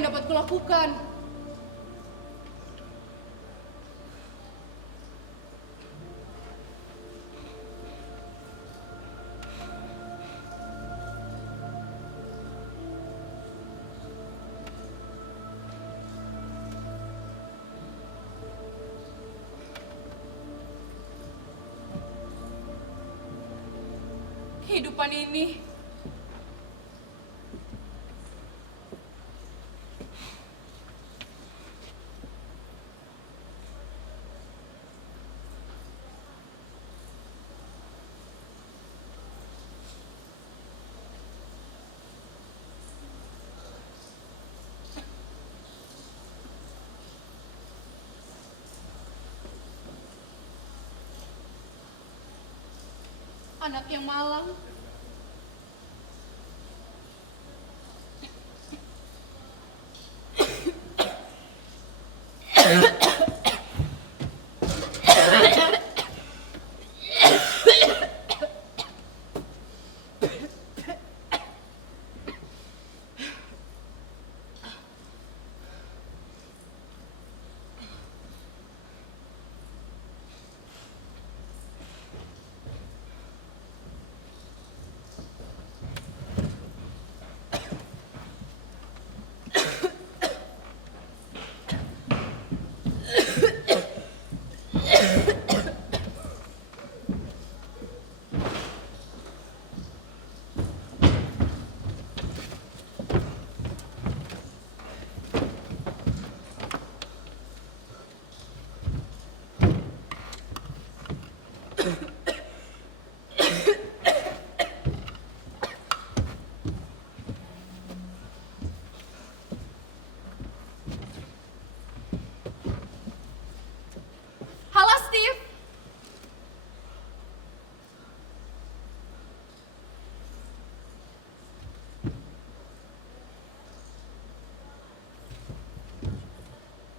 yang dapat kulakukan? Kehidupan ini anak yang malang. Halo Steve.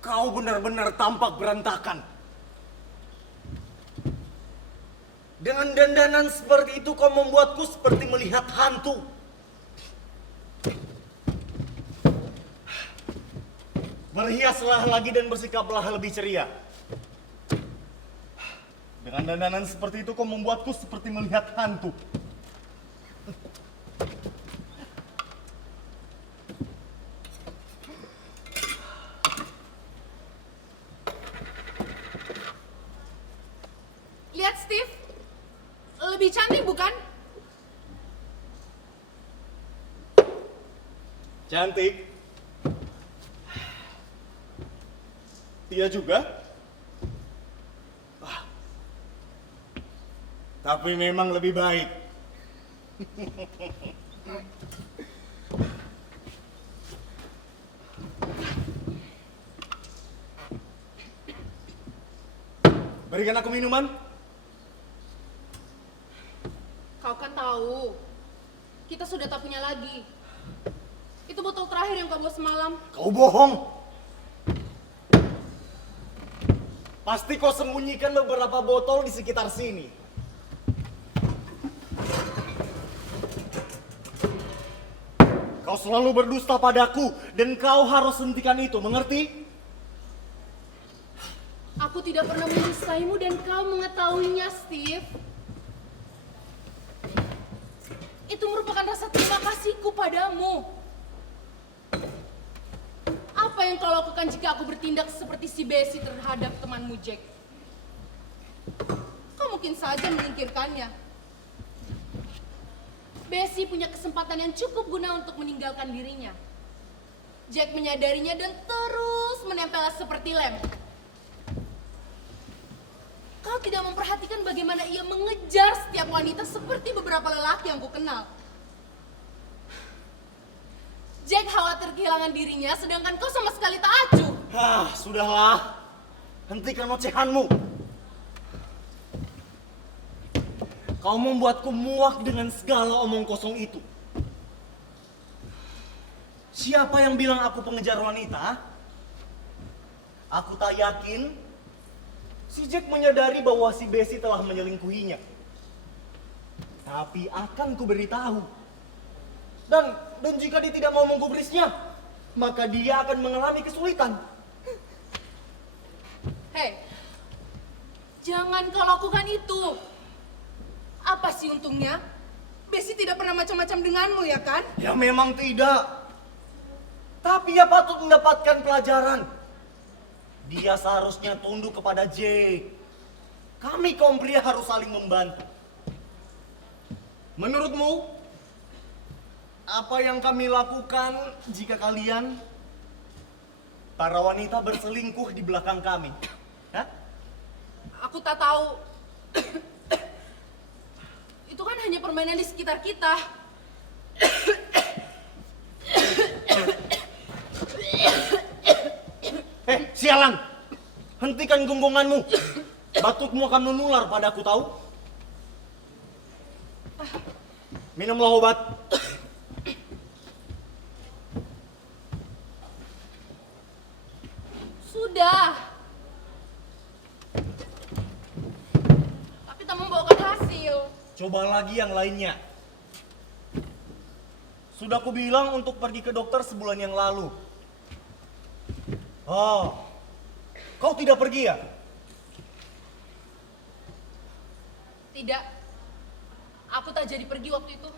Kau benar-benar tampak berantakan. Dengan dandanan seperti itu kau membuatku seperti melihat hantu. Berhiaslah lagi dan bersikaplah lebih ceria. Dengan dandanan seperti itu kau membuatku seperti melihat hantu. Lihat Steve, lebih cantik bukan? Cantik. Dia juga. Tapi memang lebih baik. Berikan aku minuman. Kau kan tahu, kita sudah tak punya lagi. Itu botol terakhir yang kau bawa semalam. Kau bohong. Pasti kau sembunyikan beberapa botol di sekitar sini. Kau selalu berdusta padaku dan kau harus hentikan itu, mengerti? Aku tidak pernah menyusaimu dan kau mengetahuinya, Steve. Itu merupakan rasa terima kasihku padamu. Apa yang kau lakukan jika aku bertindak seperti si Bessie terhadap temanmu Jack? Kau mungkin saja menyingkirkannya. Bessie punya kesempatan yang cukup guna untuk meninggalkan dirinya. Jack menyadarinya dan terus menempel seperti lem. Kau tidak memperhatikan bagaimana ia mengejar setiap wanita seperti beberapa lelaki yang ku kenal. Jack khawatir kehilangan dirinya, sedangkan kau sama sekali tak acuh. Sudahlah. Hentikan ocehanmu. Kau membuatku muak dengan segala omong kosong itu. Siapa yang bilang aku pengejar wanita? Aku tak yakin si Jack menyadari bahwa si Bessie telah menyelingkuhinya. Tapi akan ku beritahu. Dan jika dia tidak mau menggubrisnya, maka dia akan mengalami kesulitan. Hei, jangan kau lakukan itu. Apa sih untungnya? Besi tidak pernah macam-macam denganmu ya kan? Ya memang tidak. Tapi ia patut mendapatkan pelajaran. Dia seharusnya tunduk kepada Jake. Kami kaum pria harus saling membantu. Menurutmu, apa yang kami lakukan jika kalian, para wanita, berselingkuh di belakang kami? Hah? Aku tak tahu. Itu kan hanya permainan di sekitar kita. Sialan! Hentikan gonggonganmu. Batukmu akan menular padaku, tahu? Minumlah obat. Sudah. Tapi tak membawakan hasil. Coba lagi yang lainnya. Sudah kubilang untuk pergi ke dokter sebulan yang lalu. Oh, kau tidak pergi ya? Tidak. Aku tak jadi pergi waktu itu.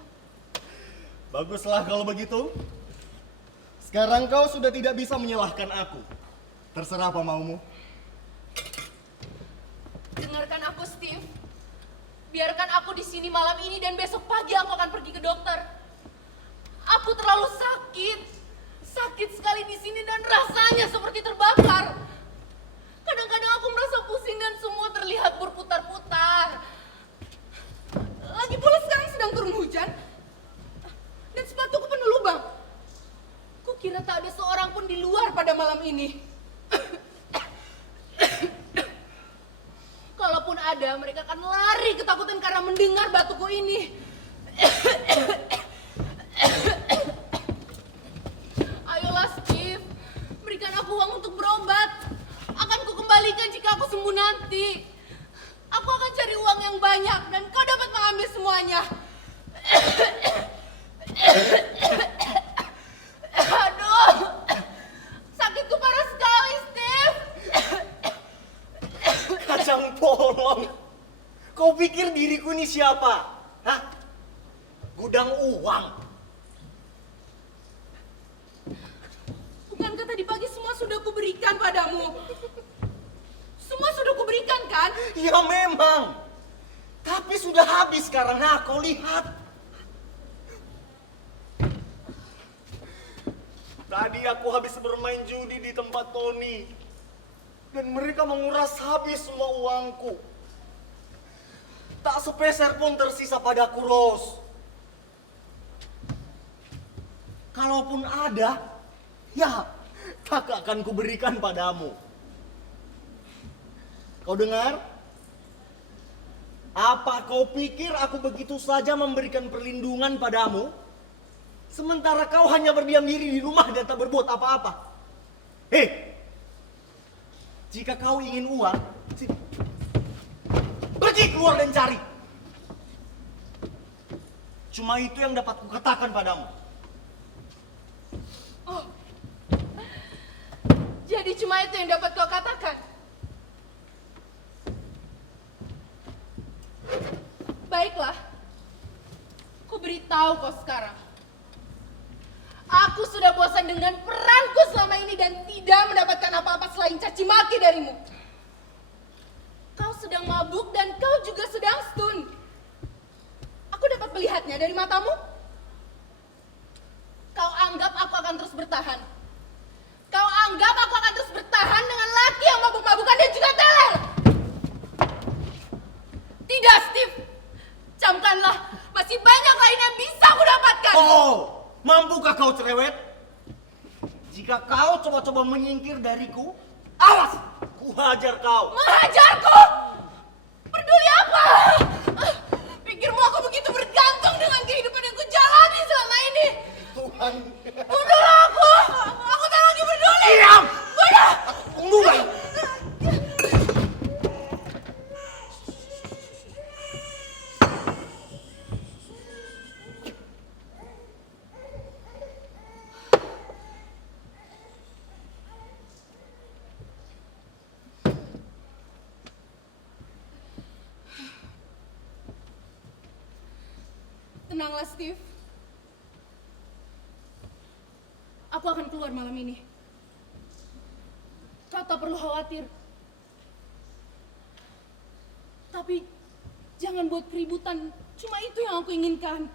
Baguslah kalau begitu. Sekarang kau sudah tidak bisa menyalahkan aku. Terserah apa maumu. Dengarkan aku, Steve. Biarkan aku di sini malam ini dan besok pagi aku akan pergi ke dokter. Aku terlalu sakit. Sakit sekali di sini dan rasanya seperti terbakar. Kadang-kadang aku merasa pusing dan semua terlihat berputar-putar. Lagi pula sekarang sedang turun hujan. Dan sepatuku penuh lubang. Kukira tak ada seorang pun di luar pada malam ini. Kalaupun ada, mereka akan lari ketakutan karena mendengar batuku ini. Ayolah Steve, berikan aku uang untuk berobat. Akan kukembalikan jika aku sembuh nanti. Aku akan cari uang yang banyak dan kau dapat mengambil semuanya. Aduh, sakitku parah sekali, Steve. Kacang polong. Kau pikir diriku ini siapa? Hah? Gudang uang. Bukankah tadi pagi semua sudah kuberikan padamu? Semua sudah kuberikan kan? Ya memang. Tapi sudah habis sekarang. Nah, kau lihat. Tadi aku habis bermain judi di tempat Tony. Dan mereka menguras habis semua uangku. Tak sepeser pun tersisa padaku, Rose. Kalaupun ada, ya tak akan kuberikan padamu. Kau dengar? Apa kau pikir aku begitu saja memberikan perlindungan padamu? Sementara kau hanya berdiam diri di rumah dan tak berbuat apa-apa. Hei, jika kau ingin uang, sini. Pergi keluar dan cari. Cuma itu yang dapat kukatakan padamu. Oh, jadi cuma itu yang dapat kau katakan? Baiklah, ku beritahu kau sekarang. Aku sudah bosan dengan peranku selama ini dan tidak mendapatkan apa-apa selain caci maki darimu. Kau sedang mabuk dan kau juga sedang stun. Aku dapat melihatnya dari matamu. Kau anggap aku akan terus bertahan. Kau anggap aku akan terus bertahan dengan laki yang mabuk-mabukan dan juga teler. Tidak, Steve. Camkanlah, masih banyak lain yang bisa aku dapatkan. Oh, mampukah kau cerewet? Jika kau coba-coba menyingkir dariku, awas, ku hajar kau. Menghajarku? Peduli apa? Pikirmu aku begitu bergantung dengan kehidupan yang kujalani selama ini? Tuhan. Bunuhlah aku! Aku tak lagi peduli! Diam! Bunuh! Mulai. Tenanglah, Steve. Aku akan keluar malam ini. Kau tak perlu khawatir. Tapi jangan buat keributan. Cuma itu yang aku inginkan.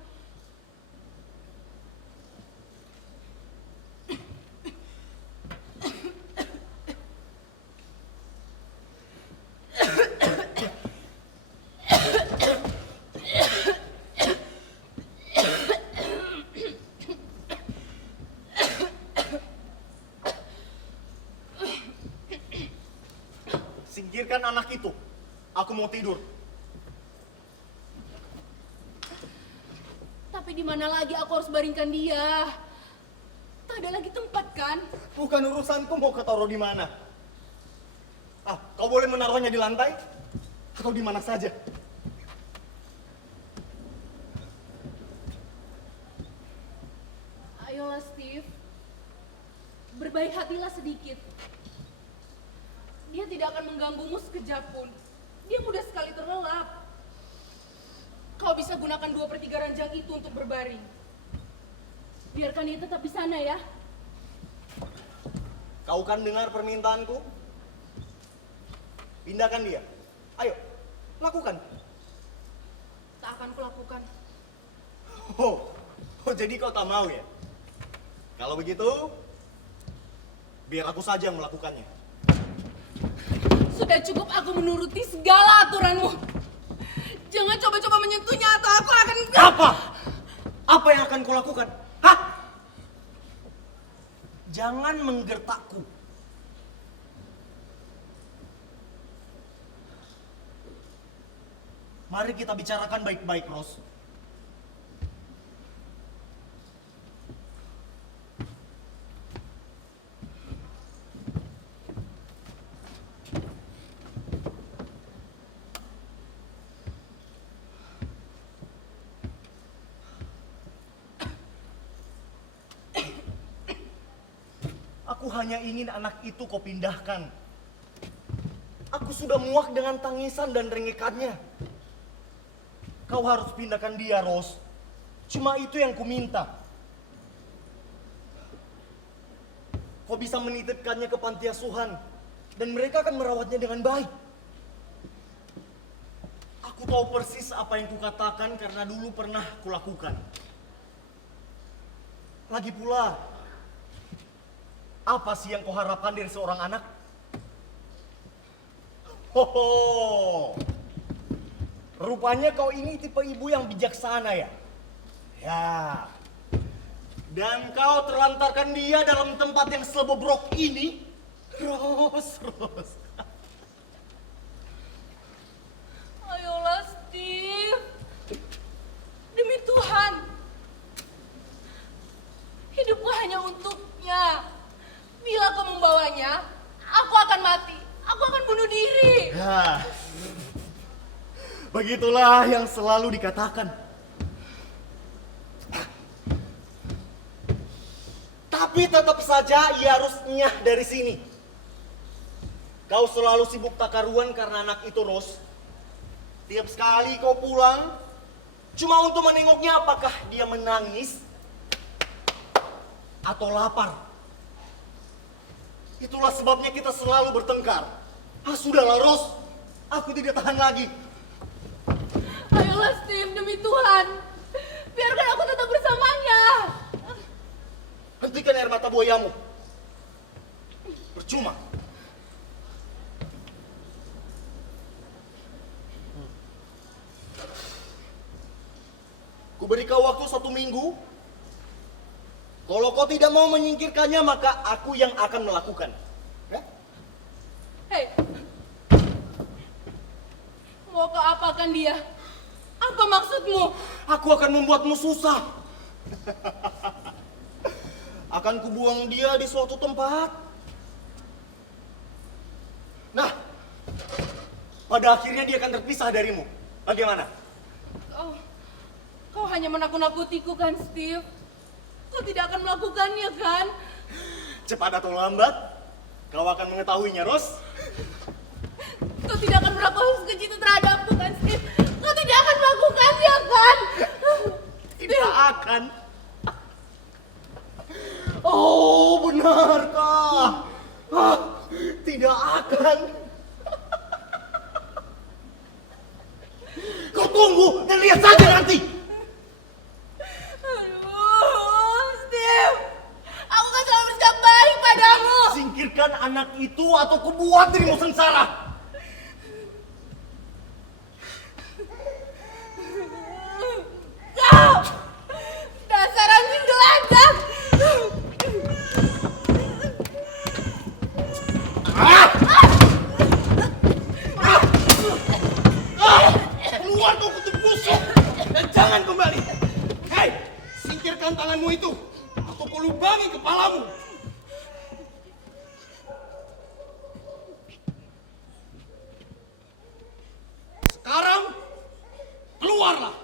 Singkirkan anak itu. Aku mau tidur. Tapi di mana lagi aku harus baringkan dia? Tak ada lagi tempat kan? Bukan urusanku mau ketaruh di mana. Kau boleh menaruhnya di lantai atau di mana saja. Ayolah, Steve. Berbaik hatilah sedikit. Dia tidak akan mengganggumu sekejap pun. Dia mudah sekali terlelap. Kau bisa gunakan 2/3 ranjang itu untuk berbaring. Biarkan dia tetap di sana ya. Kau kan dengar permintaanku? Pindahkan dia. Ayo, lakukan. Tak akan kulakukan. Jadi kau tak mau ya? Kalau begitu, biar aku saja yang melakukannya. Sudah cukup aku menuruti segala aturanmu. Jangan coba-coba menyentuhnya atau aku akan... Apa? Apa yang akan kau lakukan? Hah? Jangan menggertakku. Mari kita bicarakan baik-baik, Rose. Aku hanya ingin anak itu kau pindahkan. Aku sudah muak dengan tangisan dan rengekannya. Kau harus pindahkan dia, Rose. Cuma itu yang kuminta. Kau bisa menitipkannya ke panti asuhan. Dan mereka akan merawatnya dengan baik. Aku tahu persis apa yang kukatakan karena dulu pernah kulakukan. Lagi pula, apa sih yang kau harapkan dari seorang anak? Rupanya kau ini tipe ibu yang bijaksana ya? Ya. Dan kau terlantarkan dia dalam tempat yang sebobrok ini? Rose. Ayolah, Steve. Demi Tuhan. Hidupku hanya untuknya. Bila kau membawanya, aku akan mati. Aku akan bunuh diri. Ya. Begitulah yang selalu dikatakan. Tapi tetap saja ia harus nyah dari sini. Kau selalu sibuk tak karuan karena anak itu, Rose. Tiap sekali kau pulang, cuma untuk menengoknya apakah dia menangis atau lapar. Itulah sebabnya kita selalu bertengkar. Sudahlah, Rose. Aku tidak tahan lagi. Ayolah, Steve, demi Tuhan. Biarkan aku tetap bersamanya. Hentikan air mata buayamu. Percuma. Kuberi kau waktu 1 minggu. Kalau kau tidak mau menyingkirkannya, maka aku yang akan melakukan. Ya? Hei. Mau kau apakan dia? Apa maksudmu? Aku akan membuatmu susah. Akan kubuang dia di suatu tempat. Nah, pada akhirnya dia akan terpisah darimu. Bagaimana? Kau hanya menakut-nakutiku kan, Steve? Kau tidak akan melakukannya kan? Cepat atau lambat, kau akan mengetahuinya, Rose. Kau tidak akan melakukan hal sekeji itu terhadapku kan, Steve? Kau tidak akan melakukannya kan? akan. Oh, benarkah? Tidak akan. Kau tunggu dan lihat saja nanti. Aduh, Steve. Aku kan selalu bersikap baik padamu. Singkirkan anak itu atau kubuat dirimu sengsara. Kau! Dasar anjing gelajah. Keluar kau kutu busuk dan jangan kembali. Hei, singkirkan tanganmu itu atau kau lubangi kepalamu. Sekarang keluarlah.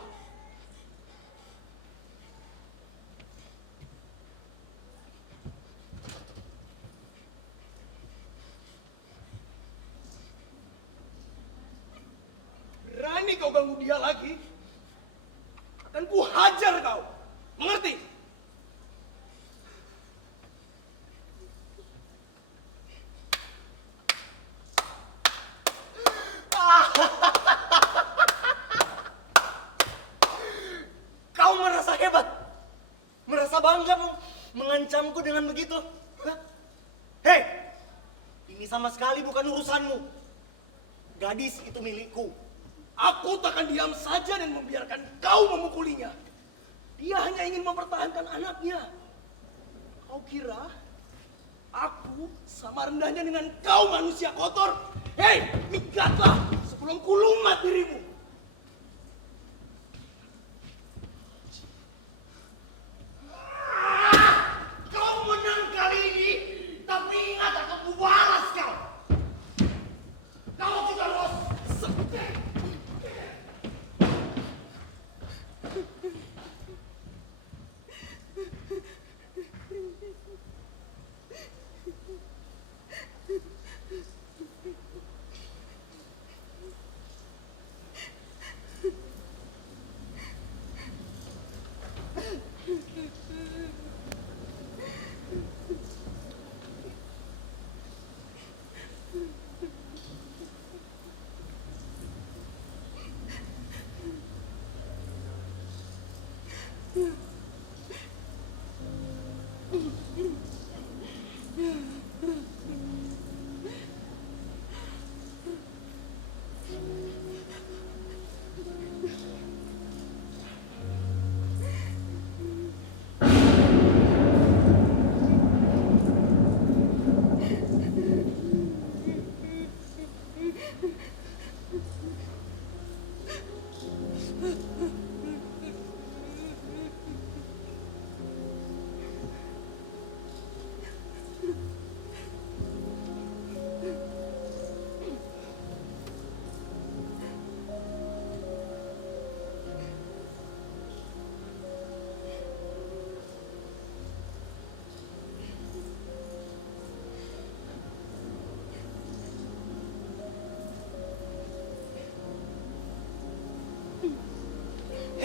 Berani kau ganggu dia lagi, akan ku hajar kau. Mengerti? Kau merasa hebat? Merasa bangga mengancamku dengan begitu? Hah? Hei, ini sama sekali bukan urusanmu. Gadis itu milikku. Aku takkan diam saja dan membiarkan kau memukulinya. Dia hanya ingin mempertahankan anaknya. Kau kira aku sama rendahnya dengan kau manusia kotor? Hei, minggatlah sebelum kulumat dirimu. Kau menang kali ini, tapi ingat akan kubalas kau. Kau juga los.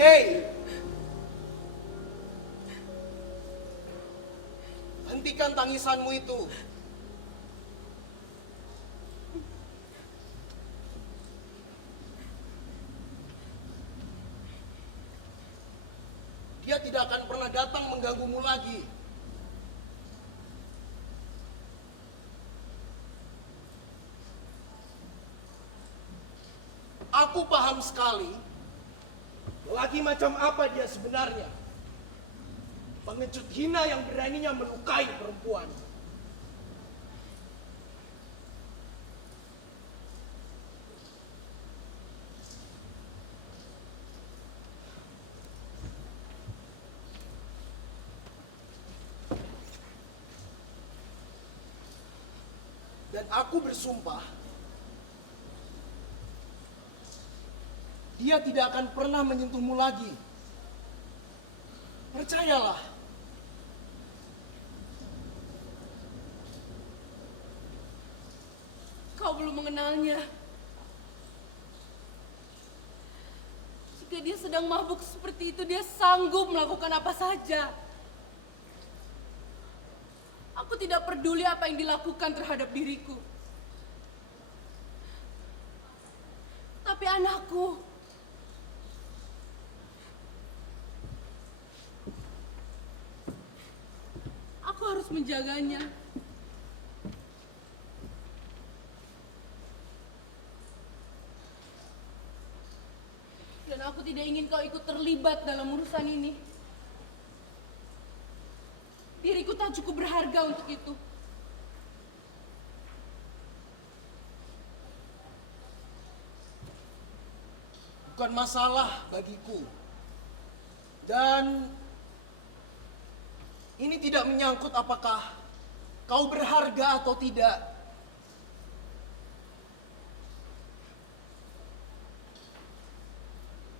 Hei, hentikan tangisanmu itu. Dia tidak akan pernah datang mengganggumu lagi. Aku paham sekali lagi macam apa dia sebenarnya. Pengecut hina yang beraninya melukai perempuan. Dan aku bersumpah, dia tidak akan pernah menyentuhmu lagi. Percayalah. Kau belum mengenalnya. Jika dia sedang mabuk seperti itu, dia sanggup melakukan apa saja. Aku tidak peduli apa yang dilakukan terhadap diriku. Tapi anakku, aku harus menjaganya. Dan aku tidak ingin kau ikut terlibat dalam urusan ini. Diriku tak cukup berharga untuk itu. Bukan masalah bagiku. Dan ini tidak menyangkut apakah kau berharga atau tidak.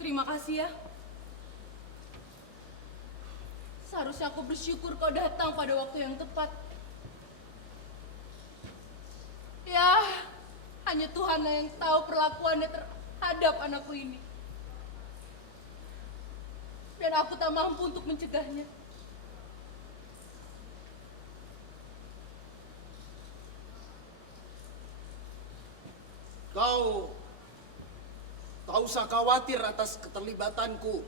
Terima kasih ya. Seharusnya aku bersyukur kau datang pada waktu yang tepat. Ya, hanya Tuhan yang tahu perlakuannya terhadap anakku ini. Dan aku tak mampu untuk mencegahnya. Kau tak usah khawatir atas keterlibatanku.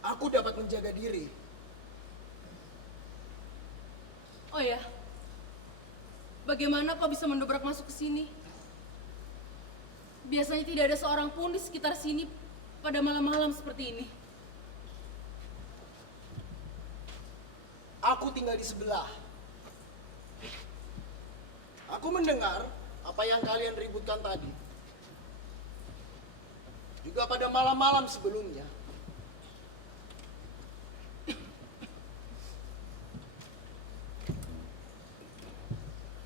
Aku dapat menjaga diri. Oh ya, bagaimana kau bisa mendobrak masuk ke sini? Biasanya tidak ada seorang pun di sekitar sini pada malam-malam seperti ini. Aku tinggal di sebelah. Aku mendengar apa yang kalian ributkan tadi. Juga pada malam-malam sebelumnya.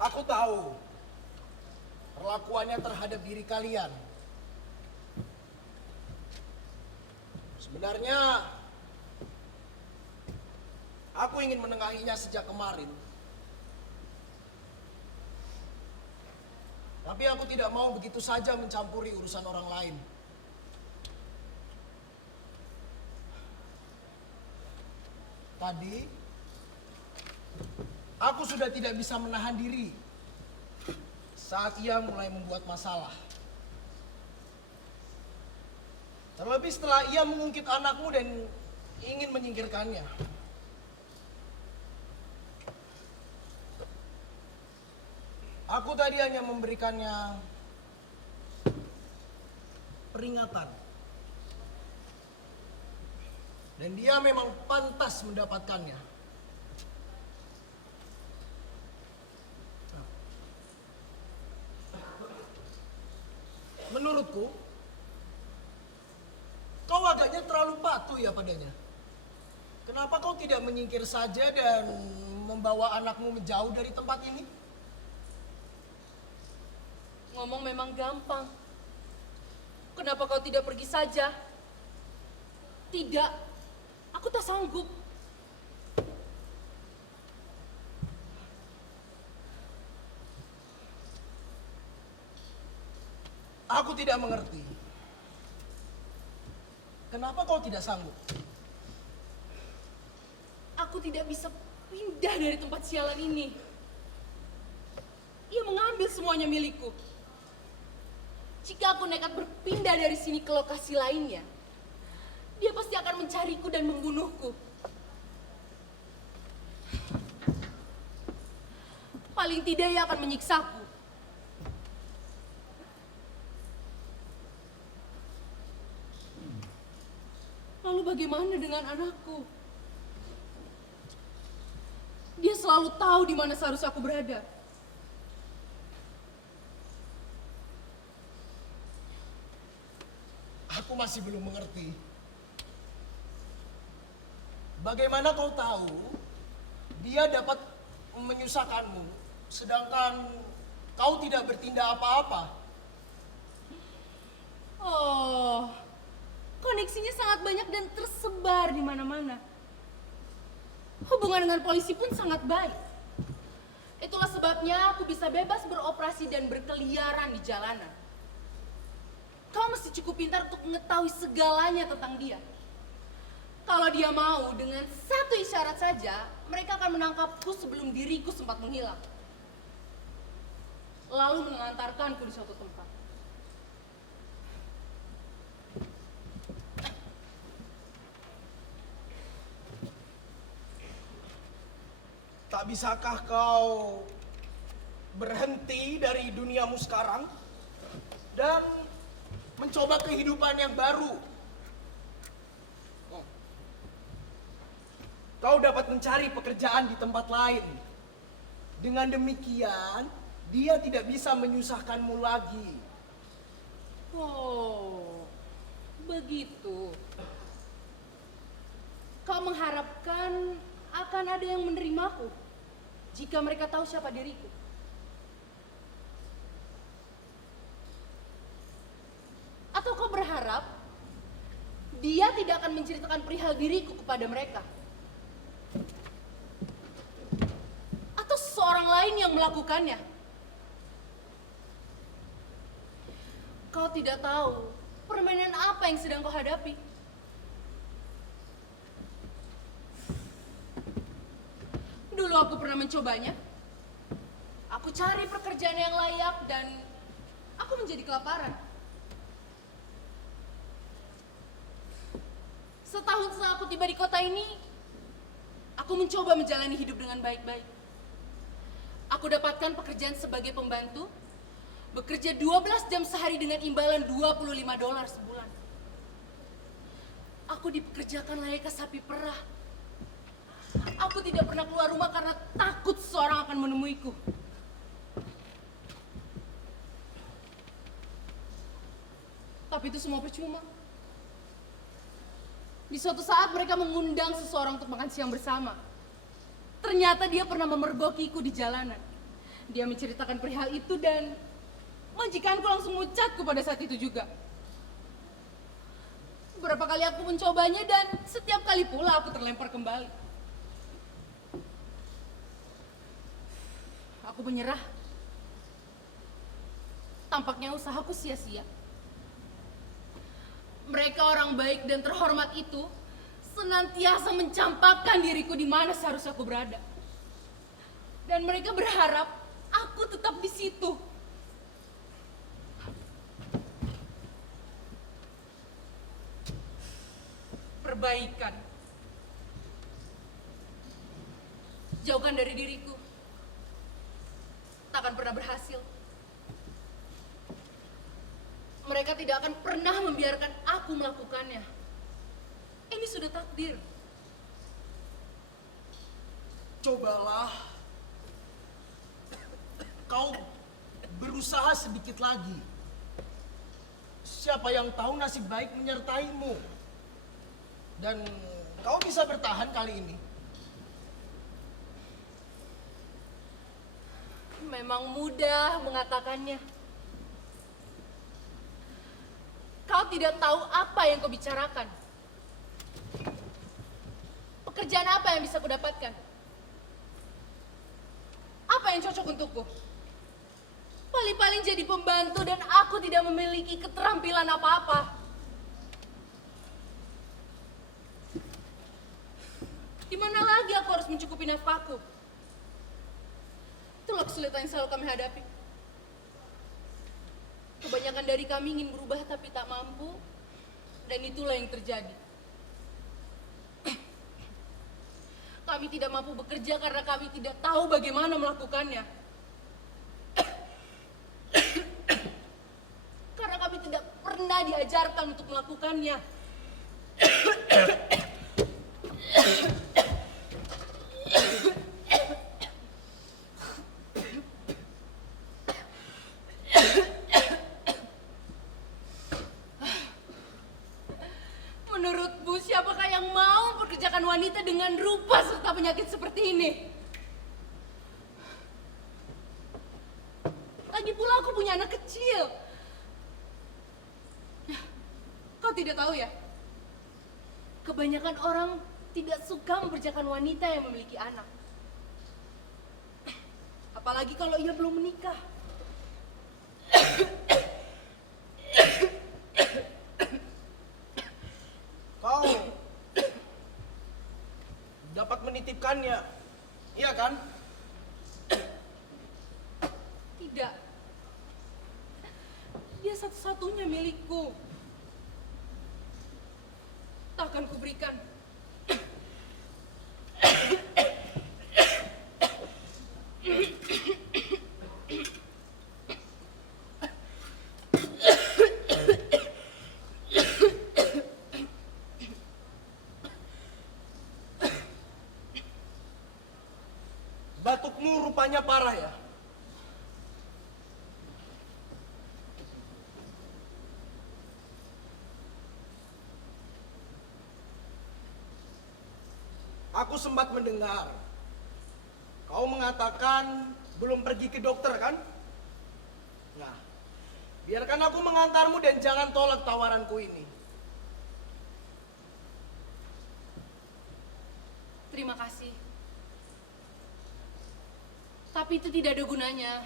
Aku tahu perlakuannya terhadap diri kalian. Sebenarnya aku ingin menengahinya sejak kemarin. Tapi aku tidak mau begitu saja mencampuri urusan orang lain. Tadi, aku sudah tidak bisa menahan diri saat ia mulai membuat masalah. Terlebih setelah ia mengungkit anakmu dan ingin menyingkirkannya. Aku tadi hanya memberikannya peringatan. Dan dia memang pantas mendapatkannya. Menurutku, kau agaknya terlalu patuh ya padanya. Kenapa kau tidak menyingkir saja dan membawa anakmu menjauh dari tempat ini? Ngomong memang gampang. Kenapa kau tidak pergi saja? Tidak, aku tak sanggup. Aku tidak mengerti. Kenapa kau tidak sanggup? Aku tidak bisa pindah dari tempat sialan ini. Ia mengambil semuanya milikku. Jika aku nekat berpindah dari sini ke lokasi lainnya, dia pasti akan mencariku dan membunuhku. Paling tidak ia akan menyiksaku. Lalu bagaimana dengan anakku? Dia selalu tahu di mana seharusnya aku berada. Aku masih belum mengerti. Bagaimana kau tahu dia dapat menyusahkanmu, sedangkan kau tidak bertindak apa-apa? Oh, koneksinya sangat banyak dan tersebar di mana-mana. Hubungan dengan polisi pun sangat baik. Itulah sebabnya aku bisa bebas beroperasi dan berkeliaran di jalanan. Kau mesti cukup pintar untuk mengetahui segalanya tentang dia. Kalau dia mau, dengan satu isyarat saja, mereka akan menangkapku sebelum diriku sempat menghilang. Lalu mengantarkanku di suatu tempat. Tak bisakah kau berhenti dari duniamu sekarang dan mencoba kehidupan yang baru? Kau dapat mencari pekerjaan di tempat lain. Dengan demikian, dia tidak bisa menyusahkanmu lagi. Oh, begitu. Kau mengharapkan akan ada yang menerimaku jika mereka tahu siapa diriku. Atau kau berharap dia tidak akan menceritakan perihal diriku kepada mereka? Atau seseorang lain yang melakukannya? Kau tidak tahu permainan apa yang sedang kau hadapi. Dulu aku pernah mencobanya. Aku cari pekerjaan yang layak dan aku menjadi kelaparan. Setahun setelah aku tiba di kota ini, aku mencoba menjalani hidup dengan baik-baik. Aku dapatkan pekerjaan sebagai pembantu, bekerja 12 jam sehari dengan imbalan $25 sebulan. Aku dipekerjakan layaknya sapi perah. Aku tidak pernah keluar rumah karena takut seseorang akan menemuiku. Tapi itu semua percuma. Di suatu saat mereka mengundang seseorang untuk makan siang bersama. Ternyata dia pernah memergokiku di jalanan. Dia menceritakan perihal itu dan majikanku langsung mencatku pada saat itu juga. Beberapa kali aku mencobanya dan setiap kali pula aku terlempar kembali. Aku menyerah. Tampaknya usahaku sia-sia. Mereka orang baik dan terhormat itu senantiasa mencampakkan diriku di mana seharusnya aku berada. Dan mereka berharap aku tetap di situ. Perbaikan. Jauhkan dari diriku. Tak akan pernah berhasil. Mereka tidak akan pernah membiarkan aku melakukannya. Ini sudah takdir. Cobalah kau berusaha sedikit lagi. Siapa yang tahu nasib baik menyertaimu. Dan kau bisa bertahan kali ini. Memang mudah mengatakannya. Kau tidak tahu apa yang kau bicarakan. Pekerjaan apa yang bisa kudapatkan? Apa yang cocok untukku? Paling-paling jadi pembantu dan aku tidak memiliki keterampilan apa-apa. Di mana lagi aku harus mencukupi nafkahku? Itulah kesulitan yang selalu kami hadapi. Kebanyakan dari kami ingin berubah tapi tak mampu, dan itulah yang terjadi. Kami tidak mampu bekerja karena kami tidak tahu bagaimana melakukannya. Karena kami tidak pernah diajarkan untuk melakukannya. Menurutmu, siapakah yang mau mempekerjakan wanita dengan rupa serta penyakit seperti ini? Lagi pula aku punya anak kecil. Kau tidak tahu ya? Kebanyakan orang tidak suka mempekerjakan wanita yang memiliki anak. Apalagi kalau ia belum menikah. menitipkannya. Iya kan? Tidak. Dia satu-satunya milikku. Takkan kuberikan. Batukmu rupanya parah ya? Aku sempat mendengar kau mengatakan belum pergi ke dokter kan? Nah, biarkan aku mengantarmu dan jangan tolak tawaranku ini. Terima kasih. Tapi itu tidak ada gunanya.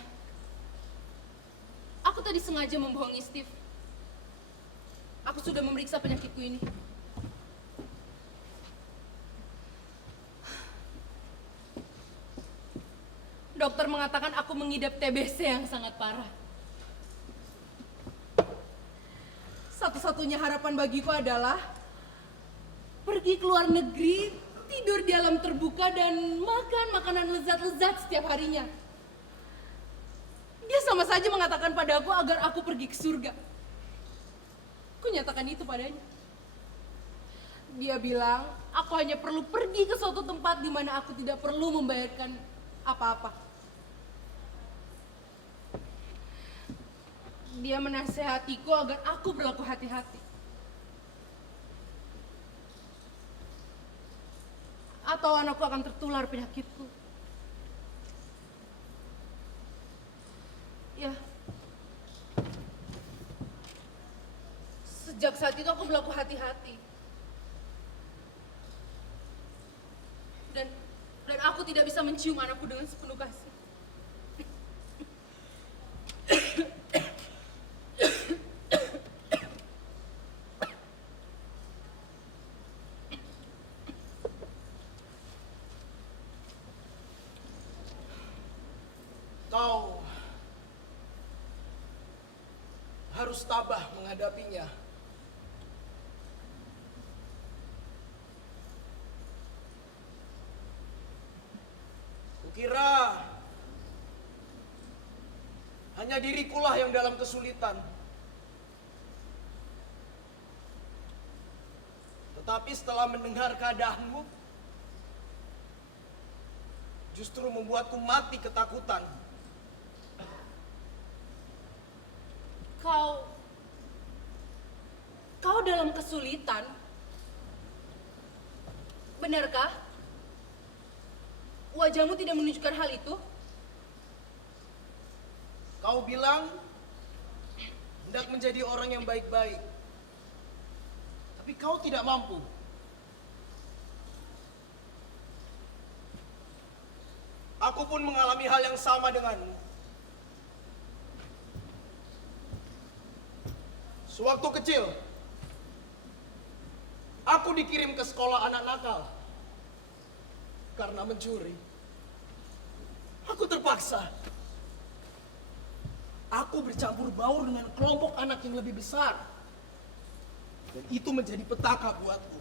Aku tadi sengaja membohongi Steve. Aku sudah memeriksa penyakitku ini. Dokter mengatakan aku mengidap TBC yang sangat parah. Satu-satunya harapan bagiku adalah pergi ke luar negeri, tidur di alam terbuka, dan makan makanan lezat-lezat setiap harinya. Dia sama saja mengatakan padaku agar aku pergi ke surga. Aku nyatakan itu padanya. Dia bilang aku hanya perlu pergi ke suatu tempat di mana aku tidak perlu membayarkan apa-apa. Dia menasehatiku agar aku berlaku hati-hati. Atau anakku akan tertular penyakitku. Ya. Sejak saat itu aku berlaku hati-hati. Dan aku tidak bisa mencium anakku dengan sepenuh kasih. Kau harus tabah menghadapinya. Kukira hanya dirikulah yang dalam kesulitan. Tetapi setelah mendengar keadaanmu, justru membuatku mati ketakutan. Kau dalam kesulitan? Benarkah? Wajahmu tidak menunjukkan hal itu? Kau bilang hendak menjadi orang yang baik-baik. Tapi kau tidak mampu. Aku pun mengalami hal yang sama denganmu. Sewaktu kecil, aku dikirim ke sekolah anak nakal karena mencuri. Aku terpaksa. Aku bercampur baur dengan kelompok anak yang lebih besar. Dan itu menjadi petaka buatku.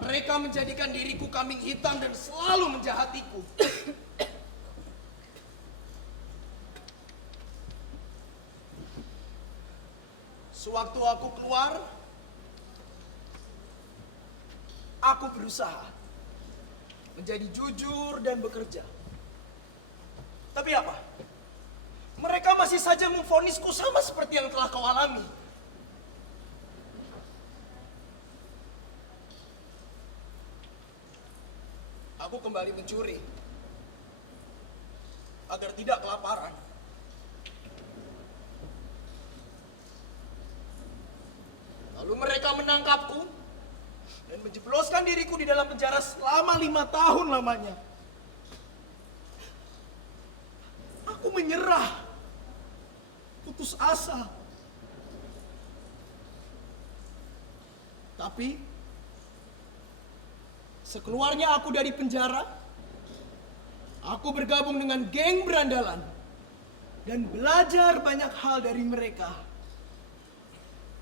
Mereka menjadikan diriku kambing hitam dan selalu menjahatiku. Sewaktu aku keluar, aku berusaha menjadi jujur dan bekerja. Tapi apa? Mereka masih saja memvonisku sama seperti yang telah kau alami. Aku kembali mencuri agar tidak kelaparan. Lalu mereka menangkapku dan menjebloskan diriku di dalam penjara selama 5 tahun lamanya. Aku menyerah, putus asa. Tapi sekeluarnya aku dari penjara, aku bergabung dengan geng berandalan dan belajar banyak hal dari mereka.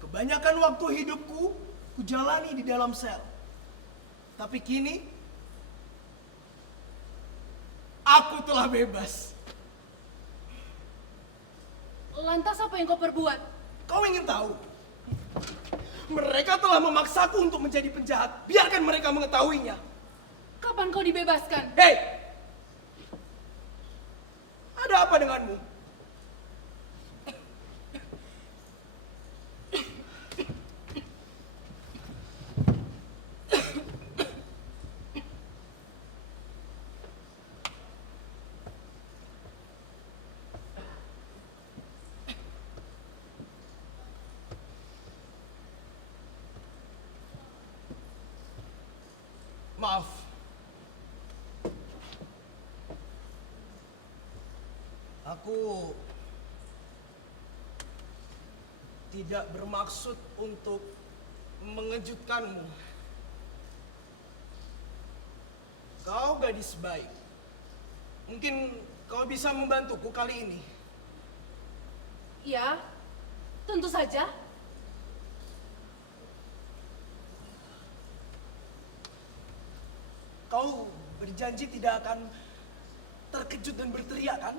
Kebanyakan waktu hidupku kujalani di dalam sel. Tapi kini aku telah bebas. Lantas apa yang kau perbuat? Kau ingin tahu? Mereka telah memaksaku untuk menjadi penjahat. Biarkan mereka mengetahuinya. Kapan kau dibebaskan? Hei! Ada apa denganmu? Maaf. Aku tidak bermaksud untuk mengejutkanmu. Kau gadis baik. Mungkin kau bisa membantuku kali ini. Ya, tentu saja. Kau berjanji tidak akan terkejut dan berteriak, kan?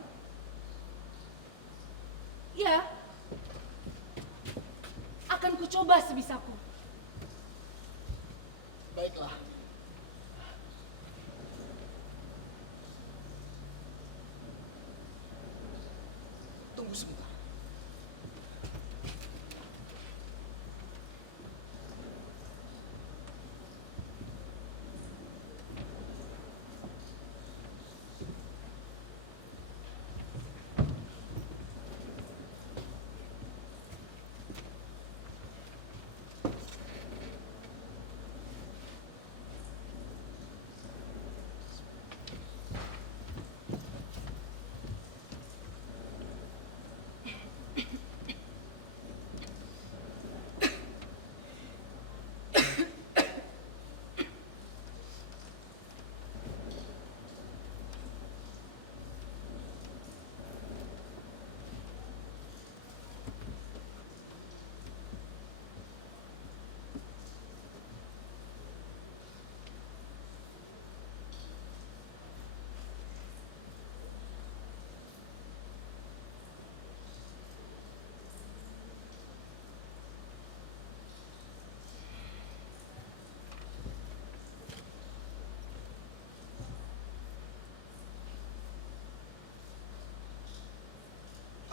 Ya, akan kucoba sebisaku. Baiklah. Tunggu sebentar.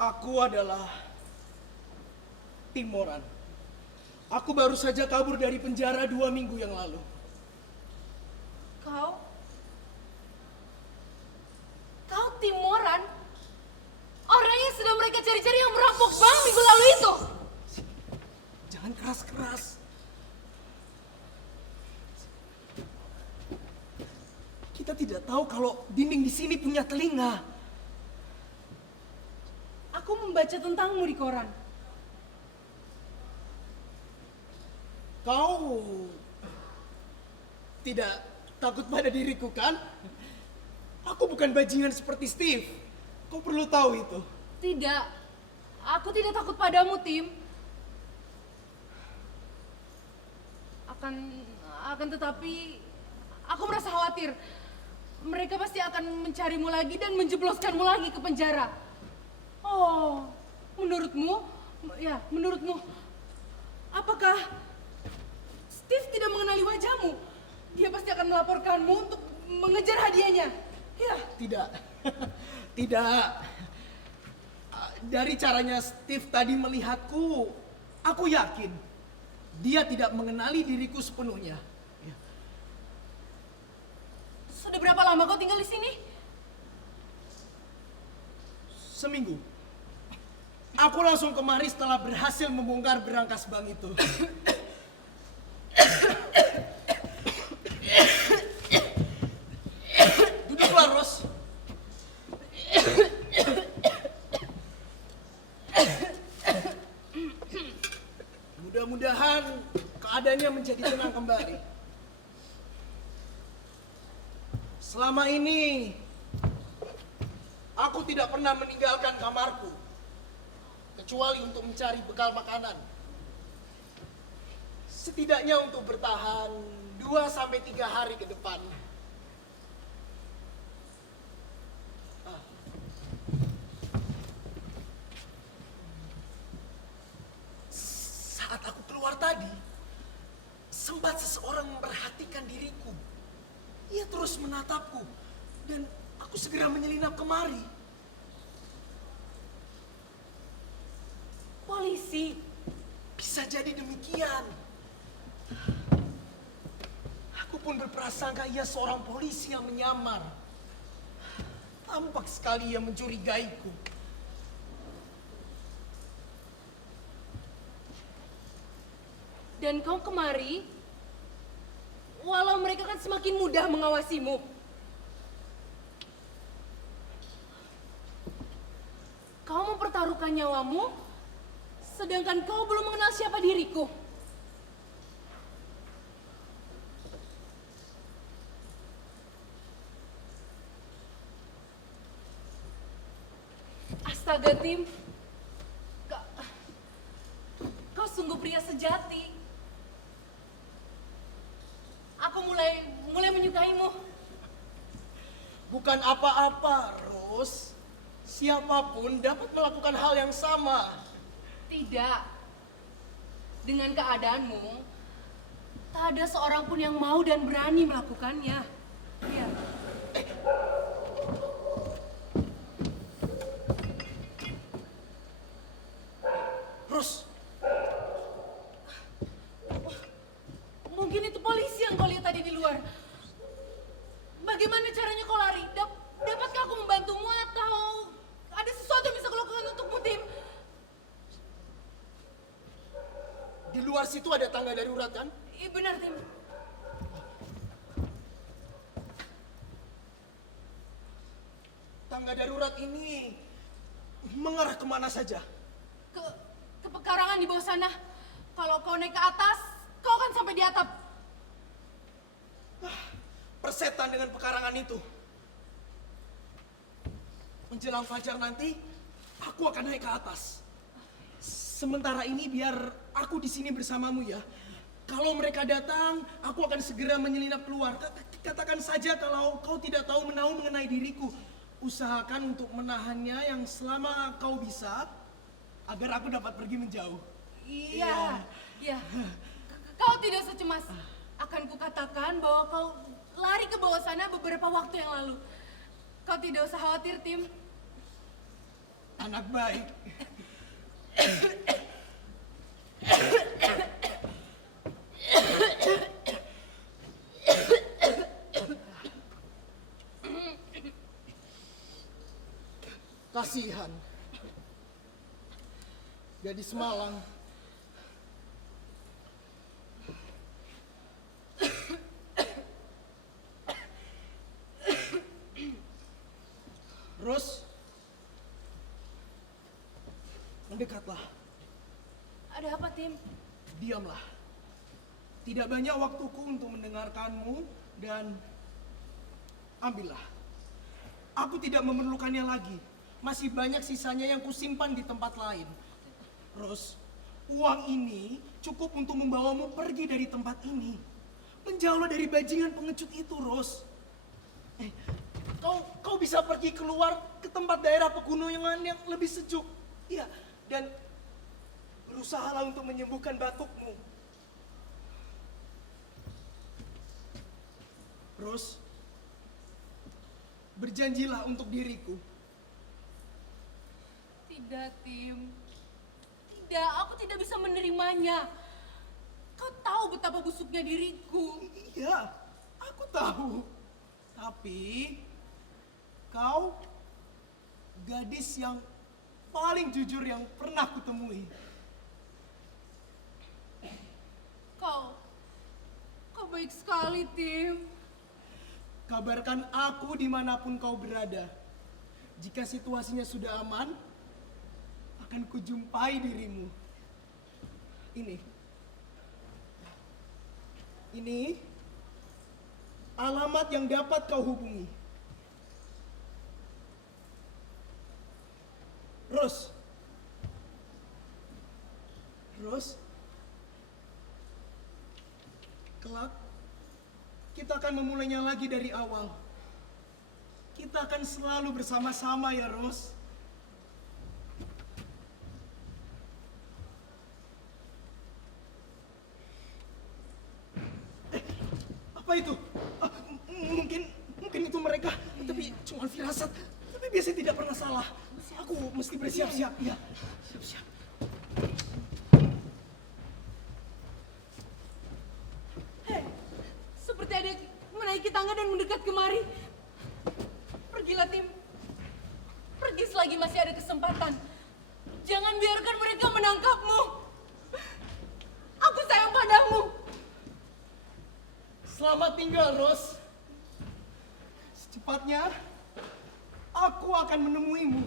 Aku adalah Timoran. Aku baru saja kabur dari penjara 2 minggu yang lalu. Kau Timoran? Orang yang sedang mereka cari-cari yang merampok bank minggu lalu itu? Jangan keras-keras. Kita tidak tahu kalau dinding di sini punya telinga. Aku membaca tentangmu di koran. Kau tidak takut pada diriku, kan? Aku bukan bajingan seperti Steve. Kau perlu tahu itu. Tidak, aku tidak takut padamu, Tim. Akan tetapi, aku merasa khawatir. Mereka pasti akan mencarimu lagi dan menjebloskanmu lagi ke penjara. Oh, menurutmu, apakah Steve tidak mengenali wajahmu? Dia pasti akan melaporkanmu untuk mengejar hadiahnya. Ya, Tidak. Tidak. Dari caranya Steve tadi melihatku, aku yakin dia tidak mengenali diriku sepenuhnya. sudah berapa lama kau tinggal di sini? Seminggu. Aku langsung kemari setelah berhasil membongkar berangkas bank itu. Duduklah, Ros. Mudah-mudahan keadaan keadaannya menjadi tenang kembali. Selama ini, aku tidak pernah meninggalkan kamarku, kecuali untuk mencari bekal makanan. Setidaknya untuk bertahan 2-3 hari ke depan. Saat aku keluar tadi, sempat seseorang memperhatikan diriku. Ia terus menatapku, dan aku segera menyelinap kemari. Polisi. Bisa jadi demikian. Aku pun berprasangka ia seorang polisi yang menyamar. Tampak sekali ia mencurigaiku. Dan kau kemari, walau mereka kan semakin mudah mengawasimu. Kau mempertaruhkan nyawamu, sedangkan kau belum mengenal siapa diriku. Astaga, Tim. Kau sungguh pria sejati. Aku mulai menyukaimu. Bukan apa-apa, Rose. Siapapun dapat melakukan hal yang sama. Tidak. Dengan keadaanmu, tak ada seorang pun yang mau dan berani melakukannya. Iya. Rose, Mungkin itu polisi yang kau lihat tadi di luar. Bagaimana caranya kau lari? Dapatkah aku membantumu atau ada sesuatu yang bisa kau lakukan untukmu, Tim? di luar situ ada tangga darurat kan? Iya benar, Tim. Tangga darurat ini mengarah kemana saja? Ke pekarangan di bawah sana. Kalau kau naik ke atas, kau akan sampai di atap. Persetan dengan pekarangan itu. Menjelang fajar nanti, aku akan naik ke atas. Sementara ini biar aku di sini bersamamu ya. Kalau mereka datang, aku akan segera menyelinap keluar. Katakan saja kalau kau tidak tahu menahu mengenai diriku. Usahakan untuk menahannya yang selama kau bisa, agar aku dapat pergi menjauh. Iya. Kau tidak usah cemas. Akan kukatakan bahwa kau lari ke bawah sana beberapa waktu yang lalu. Kau tidak usah khawatir, Tim. Anak baik. Kasihan. Gadis Malang. Rose, mendekatlah. Ada apa, Tim? Diamlah. Tidak banyak waktuku untuk mendengarkanmu dan ambillah. Aku tidak memerlukannya lagi. Masih banyak sisanya yang kusimpan di tempat lain. Rose, uang ini cukup untuk membawamu pergi dari tempat ini. Menjauhlah dari bajingan pengecut itu, Rose. Kau bisa pergi keluar ke tempat daerah pegunungan yang lebih sejuk. Iya, dan berusahalah untuk menyembuhkan batukmu. Rose, berjanjilah untuk diriku. Tidak, Tim. Tidak, aku tidak bisa menerimanya. Kau tahu betapa busuknya diriku. Iya, aku tahu. Tapi kau gadis yang paling jujur yang pernah kutemui. Kau baik sekali, Tim. Kabarkan aku dimanapun kau berada. Jika situasinya sudah aman, akan kujumpai dirimu. Ini. Ini alamat yang dapat kau hubungi. Ros. Kelak kita akan memulainya lagi dari awal. Kita akan selalu bersama-sama ya, Ros. Apa itu? Mungkin itu mereka, tapi cuma firasat. Tapi biasanya tidak pernah salah. Aku mesti bersiap-siap, ya. Siap-siap. Hei, seperti ada menaiki tangga dan mendekat kemari. Pergilah, Tim. Pergi selagi masih ada kesempatan. Jangan biarkan mereka menangkapmu. Aku sayang padamu. Selamat tinggal, Ros. Secepatnya, aku akan menemuimu.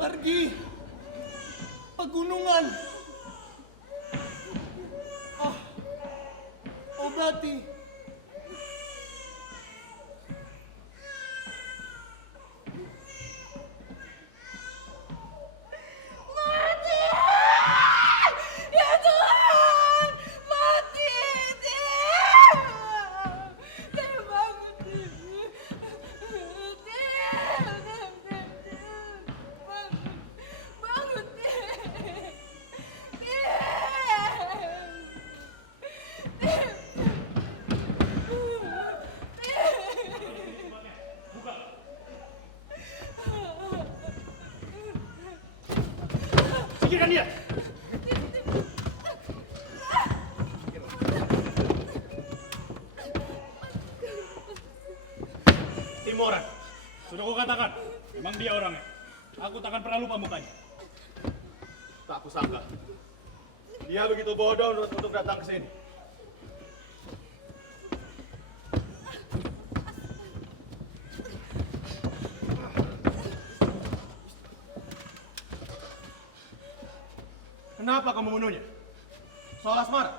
Pergi pegunungan. Obati. Mati! Ya Tuhan! Mati! Tim! Tim, bangun, Tim! Tim! Bangun, Tim! Singkirkan dia. Timoran, sudah kau katakan, memang dia orangnya. Aku takkan pernah lupa mukanya. Tak kusangka. Dia begitu bodoh untuk datang ke sini. Kenapa kamu membunuhnya? Soal asmara?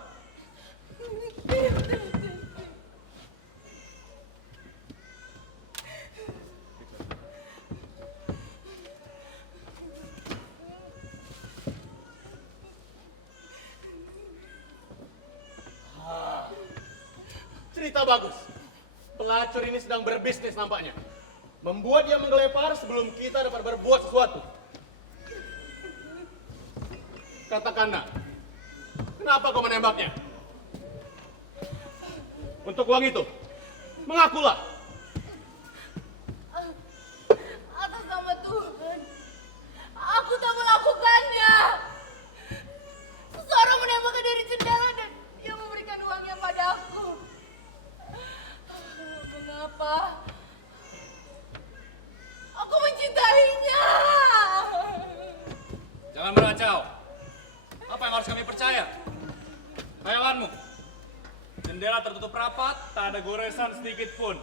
Cerita bagus. Pelacur ini sedang berbisnis nampaknya. Membuat dia menggelepar sebelum kita dapat berbuat sesuatu. Katakanlah, kenapa kau menembaknya? Untuk uang itu, mengakulah. Atas nama Tuhan, aku tak melakukannya. Seseorang menembakkan dari jendela dan dia memberikan uangnya padaku. Mengapa? Aku mencintainya. Jangan meracau. Apa yang harus kami percaya? Khayalanmu. Jendela tertutup rapat, tak ada goresan sedikit pun.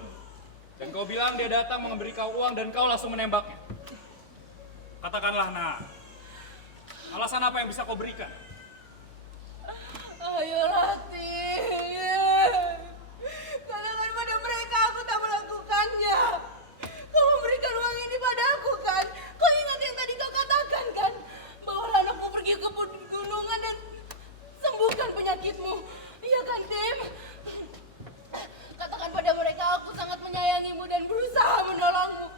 Dan kau bilang dia datang memberi kau uang dan kau langsung menembaknya. Katakanlah, nah. Alasan apa yang bisa kau berikan? Ayolah, Tim. Katakan pada mereka aku tak melakukannya. Kau memberikan uang ini padaku kan? Kau ingat yang tadi kau katakan kan? Bawalah anakmu pergi ke gunungan dan sembuhkan penyakitmu. Iya kan, Tim? Katakan pada mereka aku sangat menyayangimu dan berusaha menolongmu.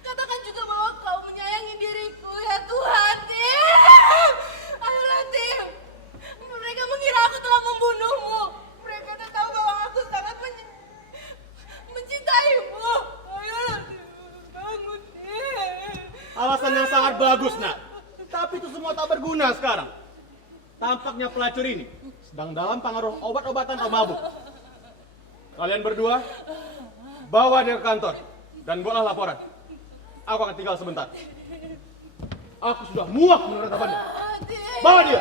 Katakan juga bahwa kau menyayangi diriku, ya Tuhan, Tim. Ayolah, Tim. Mereka mengira aku telah membunuhmu. Mereka tak tahu bahwa aku sangat mencintaimu. Ayolah, Tim. Bangun, Tim. Alasan yang sangat bagus, nak. Tapi itu semua tak berguna sekarang. Tampaknya pelacur ini sedang dalam pengaruh obat-obatan atau mabuk. Kalian berdua Bawa dia ke kantor dan buatlah laporan. Aku akan tinggal sebentar. Aku sudah muak menurut kabarnya. Bawa dia.